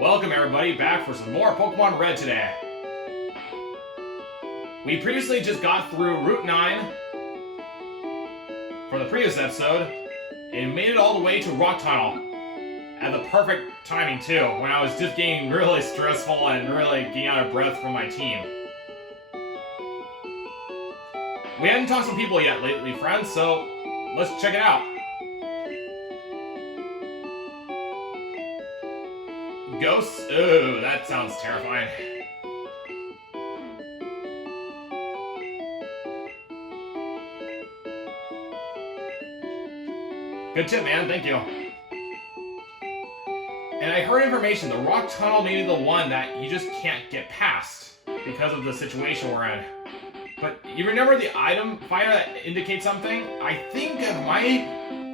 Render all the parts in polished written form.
Welcome everybody back for some more Pokemon Red today. We previously just got through Route 9 for the previous episode and made it all the way to Rock Tunnel at the perfect timing too, when I was just getting really stressful and really getting out of breath from my team. We haven't talked to some people yet lately, friends, so let's check it out. Ghosts? Ooh, that sounds terrifying. Good tip, man. Thank you. And I heard information. The Rock Tunnel may be the one that you just can't get past because of the situation we're in. But you remember the item finder that indicates something? I think if my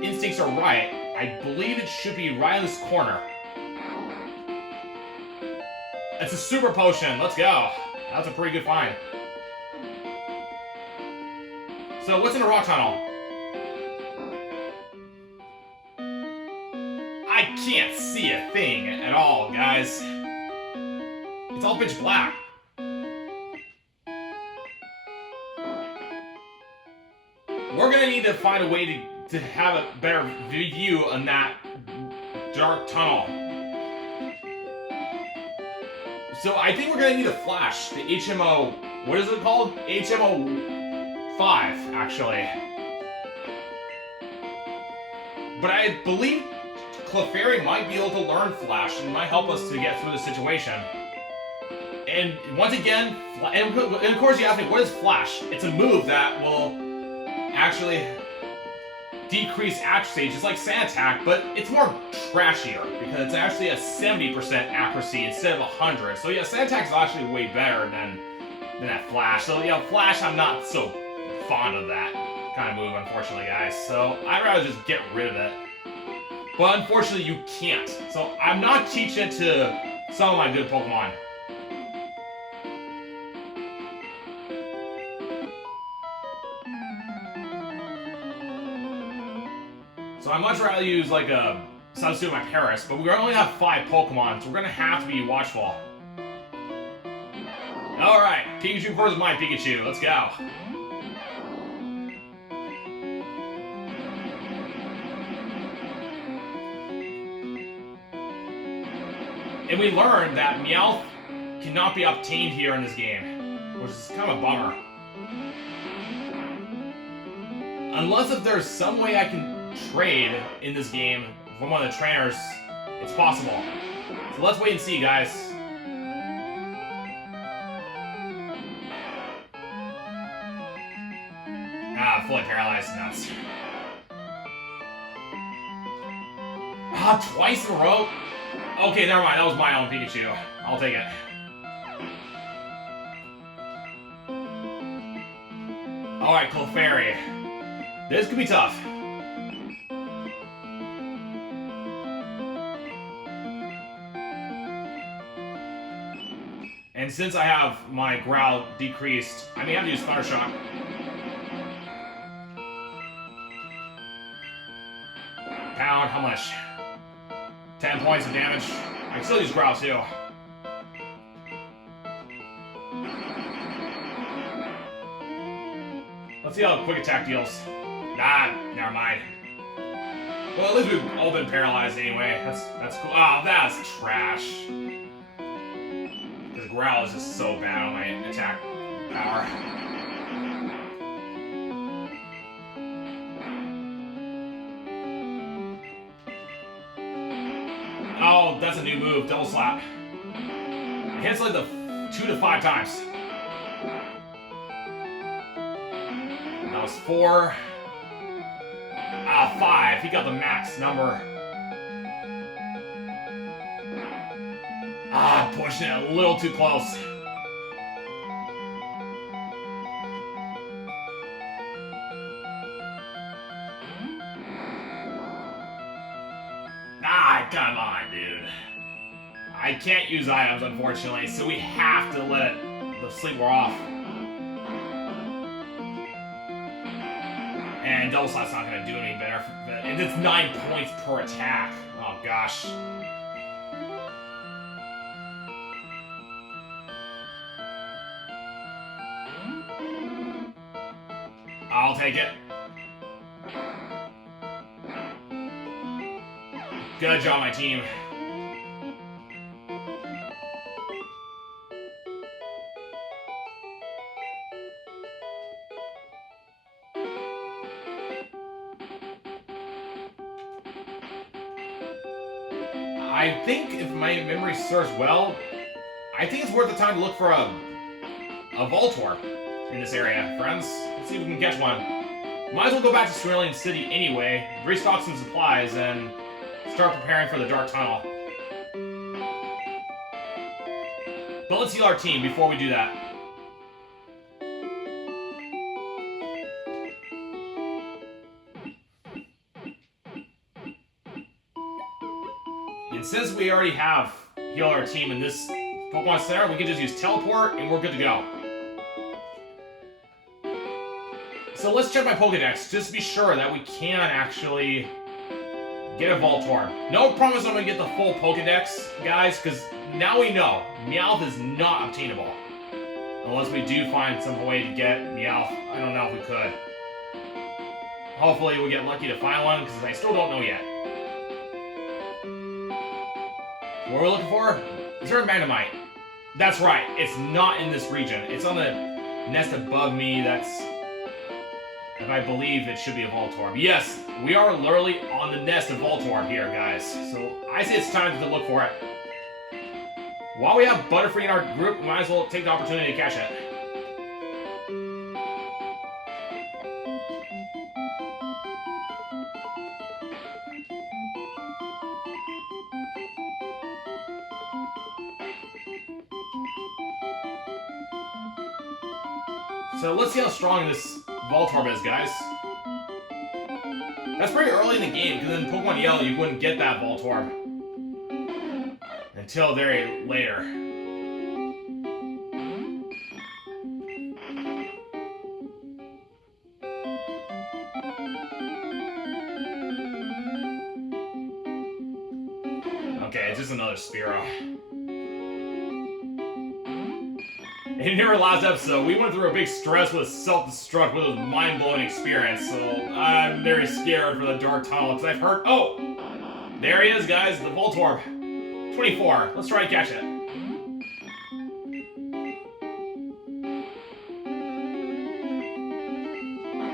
instincts are right, I believe it should be right in this corner. It's a super potion. Let's go. That's a pretty good find. So what's in the Rock Tunnel? I can't see a thing at all, guys. It's all pitch black. We're gonna need to find a way to have a better view on that dark tunnel. So I think we're gonna need a flash, the HMO, what is it called? HMO 5, actually. But I believe Clefairy might be able to learn Flash and might help us to get through the situation. And once again, and of course you ask me, what is Flash? It's a move that will actually decrease accuracy, just like Sand Attack, but it's more trashier because it's actually a 70% accuracy instead of 100. So yeah, Sand Attack is actually way better than that Flash. So yeah, Flash, I'm not so fond of that kind of move, unfortunately, guys. So I'd rather just get rid of it. But unfortunately, you can't. So I'm not teaching it to some of my good Pokemon. So I'd much rather use like a substitute of my Paris, but we only have 5 Pokemon, so we're gonna have to be watchful. Alright, Pikachu versus my Pikachu. Let's go. And we learned that Meowth cannot be obtained here in this game, which is kind of a bummer. Unless if there's some way I can trade in this game from one of the trainers, it's possible. So let's wait and see, guys. Ah, fully paralyzed, nuts. Ah, twice in a row? Okay, never mind, that was my own Pikachu. I'll take it. Alright, Clefairy. This could be tough. And since I have my Growl decreased, I may have to use Thunder Shock. Pound, how much? 10 points of damage. I can still use Growl too. Let's see how Quick Attack deals. Nah, never mind. Well, at least we've all been paralyzed anyway. That's cool. Oh, that's trash. Because Growl is just so bad on my attack power. Oh, that's a new move, Double Slap. It hits like the 2 to 5 times. That was 4. 5. He got the max number. Pushing it a little too close. Come on, dude. I can't use items, unfortunately, so we have to let the sleep wear off. And Double Slap's not going to do any better. And it's 9 points per attack. Oh, gosh. I'll take it. Good job, my team. I think, if my memory serves well, I think it's worth the time to look for a Voltorb in this area, friends. Let's see if we can catch one. Might as well go back to Cerulean City anyway, restock some supplies, and start preparing for the Dark Tunnel. But let's heal our team before we do that. And since we already have healed our team in this Pokemon Center, we can just use Teleport and we're good to go. So let's check my Pokedex just to be sure that we can actually get a Voltorb. No promise I'm going to get the full Pokedex, guys, because now we know Meowth is not obtainable. Unless we do find some way to get Meowth. I don't know if we could. Hopefully we get lucky to find one, because I still don't know yet. What are we looking for? Is there a Magnemite? That's right, it's not in this region. It's on the nest above me. That's... if I believe it should be a Voltorb. Yes, we are literally on the nest of Voltorb here, guys. So I say it's time to look for it. While we have Butterfree in our group, we might as well take the opportunity to catch it. So let's see how strong this Voltorb is, guys. That's pretty early in the game, because in Pokemon Yellow you wouldn't get that Voltorb until very later. Okay, it's just another Spearow. In our last episode, we went through a big stress with self-destruct, with a mind-blowing experience, so I'm very scared for the Dark Tunnel, because I've heard... oh! There he is, guys, the Voltorb. 24. Let's try to catch it.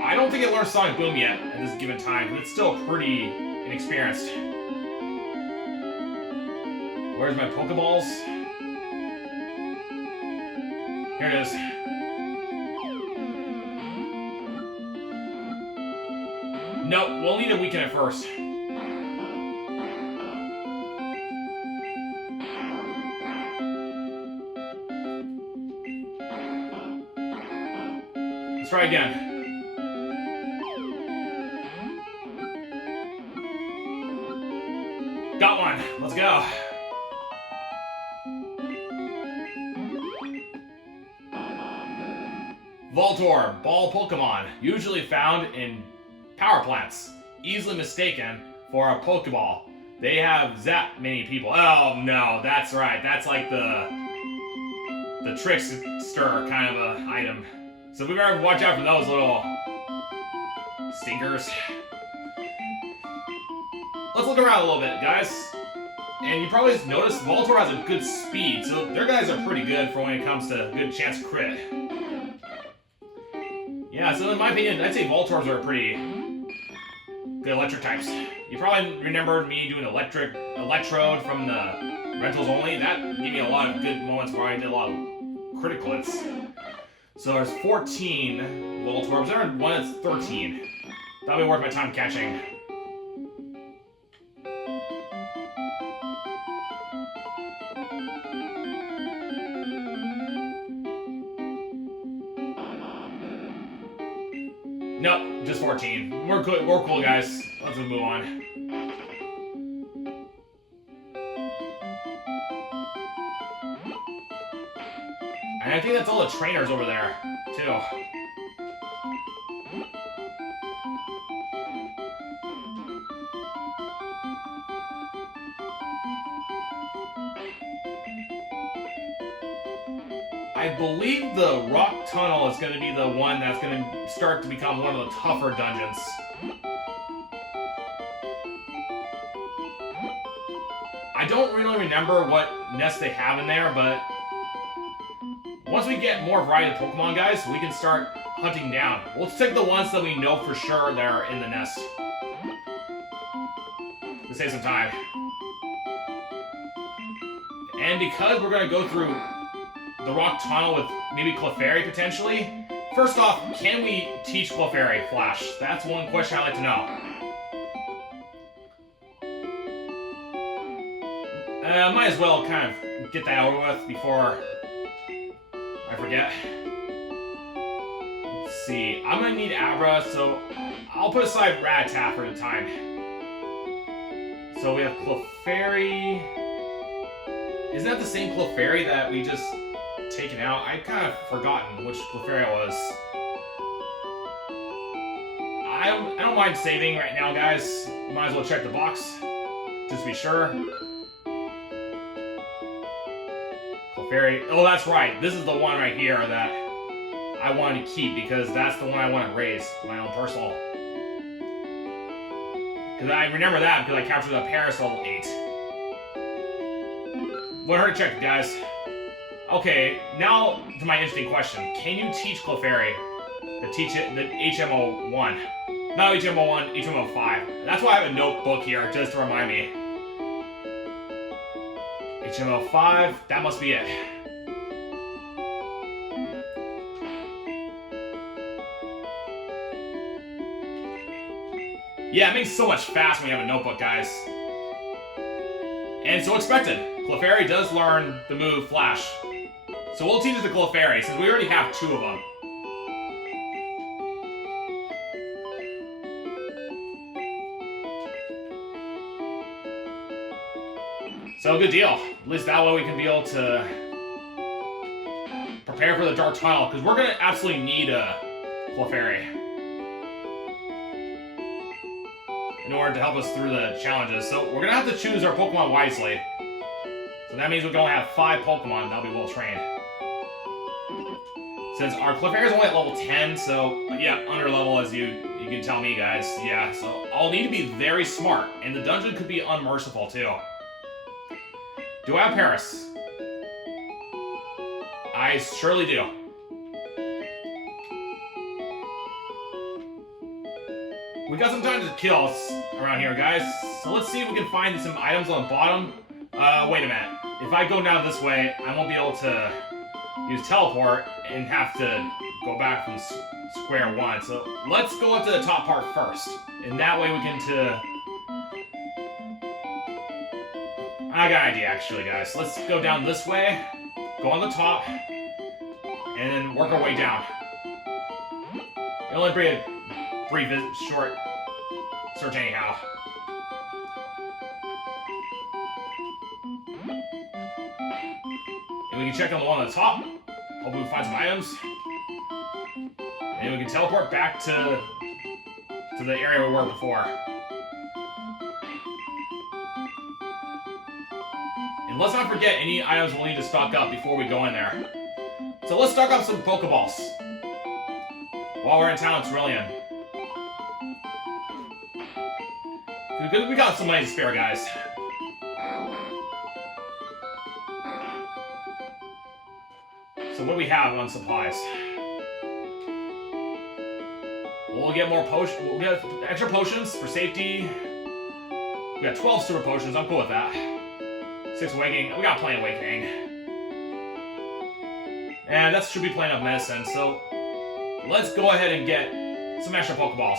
I don't think it learned Sonic Boom yet at this given time, but it's still pretty inexperienced. Where's my Pokeballs? Here it is. Nope, we'll need to weaken it first. Let's try again. Got one. Let's go. Voltorb, ball Pokemon, usually found in power plants, easily mistaken for a Pokeball. They have zapped many people. Oh no, that's right. That's like the trickster kind of a item. So we better watch out for those little stinkers. Let's look around a little bit, guys. And you probably just noticed Voltorb has a good speed, so their guys are pretty good for when it comes to good chance crit. Yeah, so in my opinion, I'd say Voltorbs are pretty good electric types. You probably remember me doing Electrode from the Rentals Only. That gave me a lot of good moments where I did a lot of critical hits. So there's 14 Voltorbs. There's one that's 13. That'll be worth my time catching. Nope, just 14. We're cool, guys. Let's move on. And I think that's all the trainers over there, too. I believe the rock tunnel is going to be the one that's going to start to become one of the tougher dungeons. I don't really remember what nests they have in there, but once we get more variety of Pokemon, guys, we can start hunting down. We'll take the ones that we know for sure that are in the nest. To save some time. And because we're going to go through the rock tunnel with maybe Clefairy potentially, first off, can we teach Clefairy Flash? That's one question I'd like to know. Might as well kind of get that over with before I forget. Let's see. I'm going to need Abra, so I'll put aside Rattata for the time. So we have Clefairy. Isn't that the same Clefairy that we just taken out? I kind of forgotten which Clefairy it was. I don't mind saving right now, guys. Might as well check the box, just to be sure. Clefairy. Oh, that's right. This is the one right here that I wanted to keep because that's the one I want to raise, my own personal. Because I remember that because I captured the Paris level 8. Wouldn't hurt to check, guys. Okay, now to my interesting question. Can you teach Clefairy the HMO1? Not HMO1, HMO5. That's why I have a notebook here, just to remind me. HMO5, that must be it. Yeah, it makes so much faster when you have a notebook, guys. And so expected. Clefairy does learn the move Flash. So we'll teach it to Clefairy, since we already have 2 of them. So good deal. At least that way we can be able to prepare for the Dark Tunnel, because we're going to absolutely need a Clefairy in order to help us through the challenges. So we're going to have to choose our Pokemon wisely. So that means we're going to have 5 Pokemon that'll be well trained. Since our Clefairy is only at level 10, so yeah, under level as you can tell me, guys. Yeah, so I'll need to be very smart, and the dungeon could be unmerciful too. Do I have Paris? I surely do. We got some time to kill around here, guys. So let's see if we can find some items on the bottom. Wait a minute. If I go down this way, I won't be able to use teleport and have to go back from square one. So let's go up to the top part first. And that way we can I got an idea, actually, guys. Let's go down this way, go on the top, and then work our way down. It'll only be a brief, short search anyhow. And we can check on the one on the top. Hopefully we find some items. And we can teleport back to the area we were before. And let's not forget any items we'll need to stock up before we go in there. So let's stock up some Pokeballs while we're in town in Cerulean. We got some money to spare, guys. So what do we have on supplies? We'll get more potions. We'll get extra potions for safety. We got 12 super potions. I'm cool with that. 6 awakening. We got plenty of awakening. And that should be plenty of medicine. So let's go ahead and get some extra Pokeballs.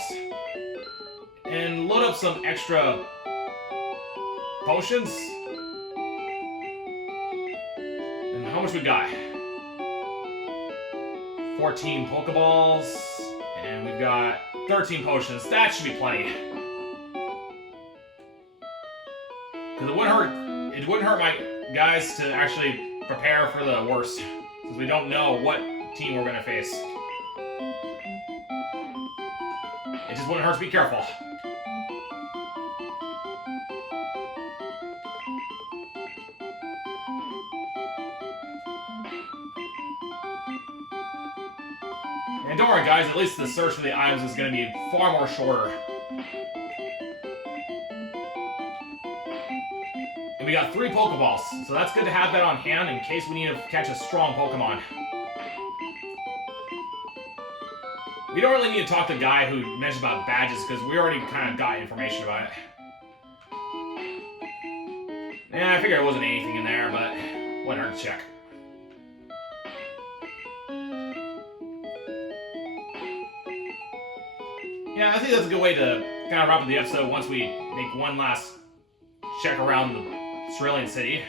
And load up some extra potions. And how much we got? 14 Pokeballs. And we've got 13 potions. That should be plenty. Because it wouldn't hurt my guys to actually prepare for the worst. Since we don't know what team we're going to face. It just wouldn't hurt to be careful. And don't worry, guys, at least the search for the items is going to be far more shorter. And we got 3 Pokeballs, so that's good to have that on hand in case we need to catch a strong Pokemon. We don't really need to talk to the guy who mentioned about badges, because we already kind of got information about it. Yeah, I figured there wasn't anything in there, but wouldn't hurt to check. Yeah, I think that's a good way to kind of wrap up the episode once we make one last check around the Cerulean City.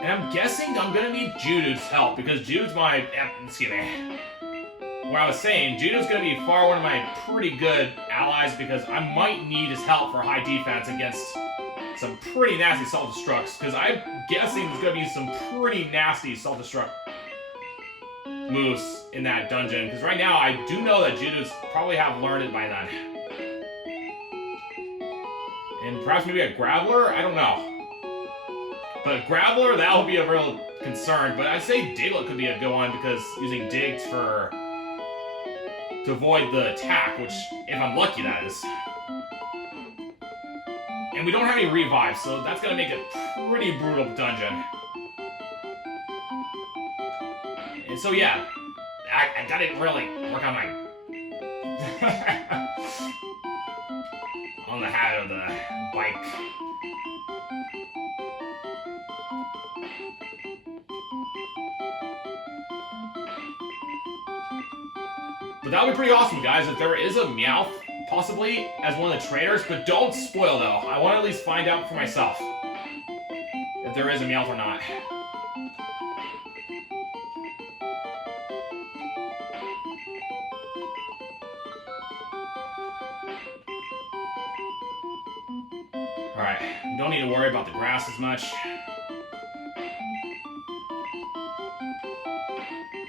And I'm guessing I'm gonna need Judu's help because Judu's my, excuse me. What I was saying, Judu's gonna be far one of my pretty good allies because I might need his help for high defense against some pretty nasty self-destructs, because I'm guessing there's gonna be some pretty nasty self-destruct moves in that dungeon, because right now I do know that Judu's probably have learned it by then. And perhaps maybe a Graveler? I don't know. But Graveler, that would be a real concern, but I'd say Diglett could be a good one, because using Dig to avoid the attack, which, if I'm lucky, that is. And we don't have any revives, so that's gonna make it a pretty brutal dungeon. And so yeah, I gotta really work on my on the hat of the bike. But that would be pretty awesome, guys, if there is a Meowth, possibly, as one of the trainers, but don't spoil, though. I want to at least find out for myself if there is a Meowth or not. Alright, don't need to worry about the grass as much.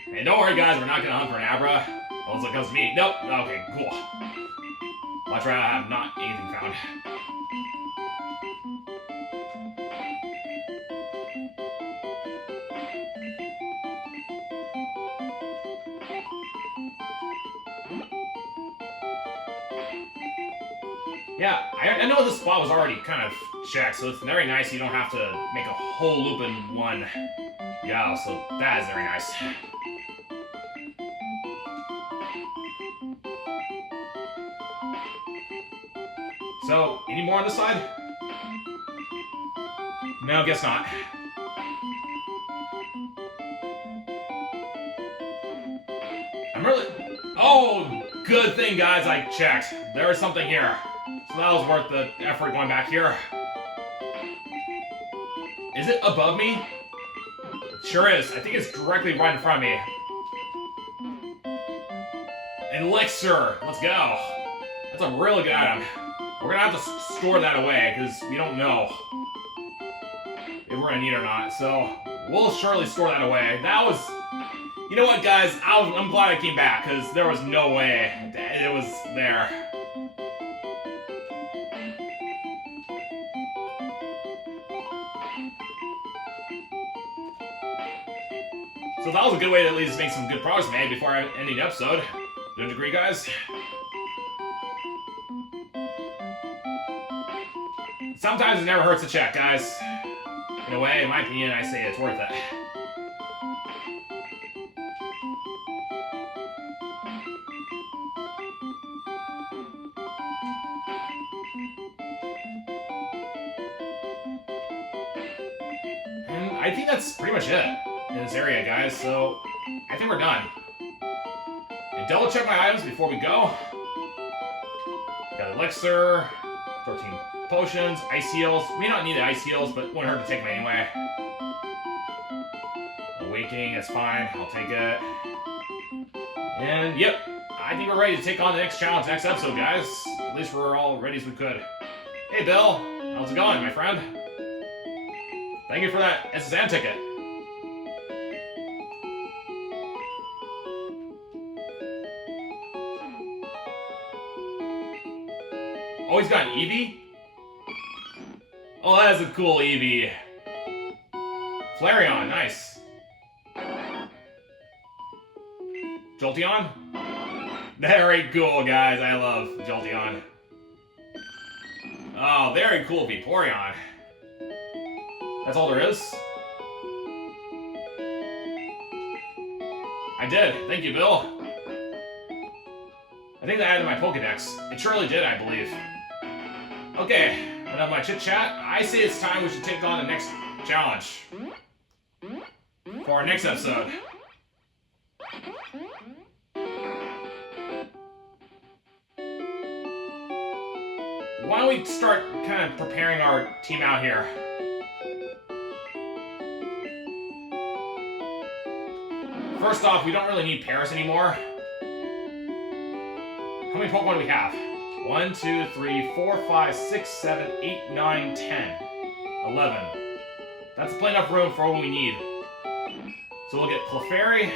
And don't worry, guys, we're not going to hunt for an Abra. Unless it comes to me. Nope. Okay, cool. Watch right, I have not anything found. Yeah, I know this spot was already kind of checked, so it's very nice you don't have to make a whole loop in one go, so that is very nice. So, any more on this side? No, guess not. I'm really... Oh, good thing, guys, I checked. There is something here. So that was worth the effort going back here. Is it above me? It sure is. I think it's directly right in front of me. Elixir! Let's go. That's a really good item. We're gonna have to store that away, because we don't know if we're gonna need it or not, so we'll surely store that away. That was... You know what, guys? I'm glad I came back, because there was no way it was there. So that was a good way to at least make some good progress made before ending the episode. Don't you agree, guys? Sometimes it never hurts to check, guys. In a way, in my opinion, I say it's worth it. And I think that's pretty much it in this area, guys, so I think we're done. And double check my items before we go. Got Elixir, 13 potions, ice heals. May not need the ice heals, but wouldn't hurt to take them anyway. Awakening, that's fine. I'll take it. And yep, I think we're ready to take on the next challenge, next episode, guys. At least we're all ready as we could. Hey, Bill. How's it going, my friend? Thank you for that SSN ticket. Oh, he's got an Eevee? Oh, that is a cool Eevee. Flareon, nice. Jolteon? Very cool, guys. I love Jolteon. Oh, very cool, Vaporeon. That's all there is? I did. Thank you, Bill. I think that added my Pokedex. It surely did, I believe. Okay, enough my chit-chat. I say it's time we should take on the next challenge. For our next episode. Why don't we start kind of preparing our team out here? First off, we don't really need Paris anymore. How many Pokemon do we have? 1, 2, 3, 4, 5, 6, 7, 8, 9, 10, 11. That's plenty enough room for what we need. So we'll get Clefairy.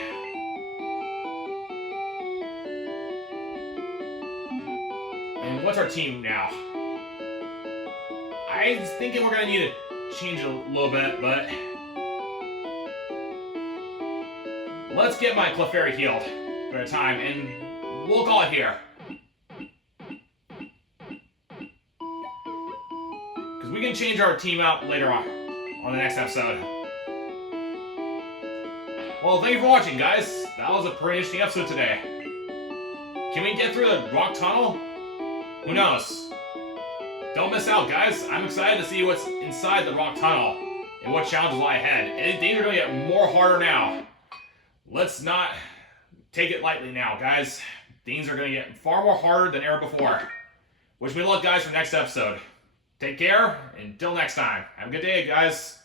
And what's our team now? I was thinking we're gonna need to change it a little bit, but let's get my Clefairy healed for a time, and we'll call it here. Because we can change our team out later on the next episode. Well, thank you for watching, guys. That was a pretty interesting episode today. Can we get through the rock tunnel? Who knows? Don't miss out, guys. I'm excited to see what's inside the rock tunnel and what challenges lie ahead. And things are going to get more harder now. Let's not take it lightly now, guys. Things are going to get far more harder than ever before. Wish me luck, guys, for the next episode. Take care, and until next time. Have a good day, guys.